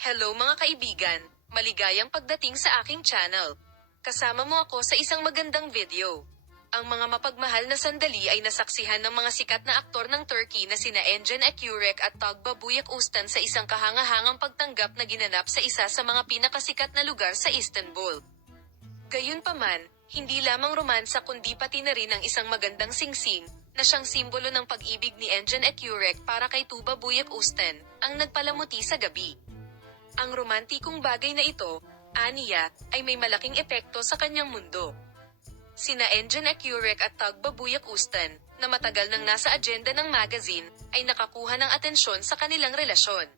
Hello mga kaibigan, maligayang pagdating sa aking channel. Kasama mo ako sa isang magandang video. Ang mga mapagmahal na sandali ay nasaksihan ng mga sikat na aktor ng Turkey na sina Engin Akyurek at Tugba Büyüküstün sa isang kahangahangang pagtanggap na ginanap sa isa sa mga pinakasikat na lugar sa Istanbul. Gayunpaman, hindi lamang romansa kundi pati na rin ang isang magandang singsing, na siyang simbolo ng pag-ibig ni Engin Akyurek para kay Tuğba Büyüküstün, ang nagpalamuti sa gabi. Ang romantikong bagay na ito, aniya, ay may malaking epekto sa kanyang mundo. Sina Engin Akyurek at Tugba Büyüküstün, na matagal nang nasa agenda ng magazine, ay nakakuha ng atensyon sa kanilang relasyon.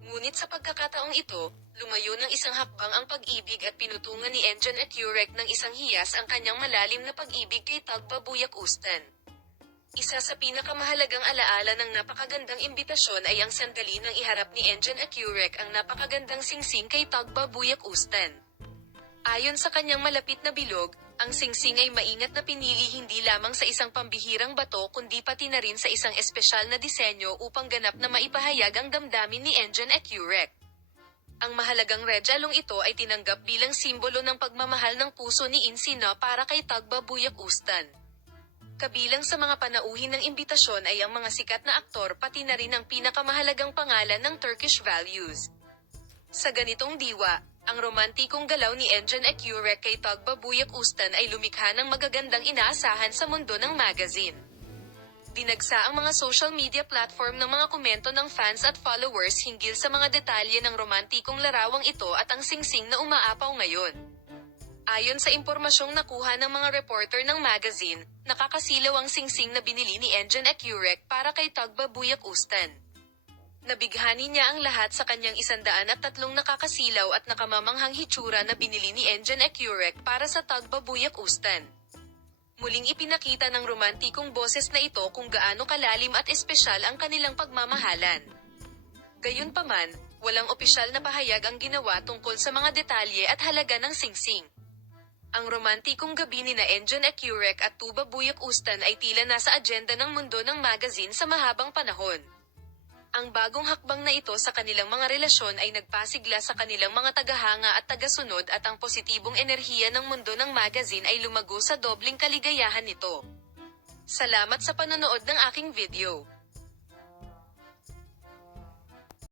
Ngunit sa pagkakataong ito, lumayo ng isang hakbang ang pag-ibig at pinutungan ni Engin Akyurek ng isang hiyas ang kanyang malalim na pag-ibig kay Tugba Büyüküstün. Isa sa pinakamahalagang alaala ng napakagandang imbitasyon ay ang sandali nang iharap ni Engin Akyurek ang napakagandang singsing kay Tugba Büyüküstün. Ayon sa kanyang malapit na bilog, ang singsing ay maingat na pinili hindi lamang sa isang pambihirang bato kundi pati na rin sa isang espesyal na disenyo upang ganap na maipahayag ang damdamin ni Engin Akyurek. Ang mahalagang regalong ito ay tinanggap bilang simbolo ng pagmamahal ng puso ni Insina para kay Tugba Büyüküstün. Kabilang sa mga panauhin ng imbitasyon ay ang mga sikat na aktor pati na rin ang pinakamahalagang pangalan ng Turkish values. Sa ganitong diwa, ang romantikong galaw ni Engin Akyurek kay Tugba Büyüküstün ay lumikha ng magagandang inaasahan sa mundo ng magazine. Dinagsa ang mga social media platform ng mga komento ng fans at followers hinggil sa mga detalye ng romantikong larawang ito at ang singsing na umaapaw ngayon. Ayon sa impormasyong nakuha ng mga reporter ng magazine, nakakasilaw ang singsing na binili ni Engin Akyurek para kay Tugba Büyüküstün. Nabighani niya ang lahat sa kanyang 103 nakakasilaw at nakamamanghang hitsura na binili ni Engin Akyurek para sa Tugba Büyüküstün. Muling ipinakita ng romantikong boses na ito kung gaano kalalim at espesyal ang kanilang pagmamahalan. Gayunpaman, walang opisyal na pahayag ang ginawa tungkol sa mga detalye at halaga ng singsing. Ang romantikong gabi ni Engin Akyurek at Tuğba Büyüküstün ay tila nasa agenda ng mundo ng magazine sa mahabang panahon. Ang bagong hakbang na ito sa kanilang mga relasyon ay nagpasigla sa kanilang mga tagahanga at tagasunod at ang positibong enerhiya ng mundo ng magazine ay lumago sa dobling kaligayahan nito. Salamat sa panonood ng aking video.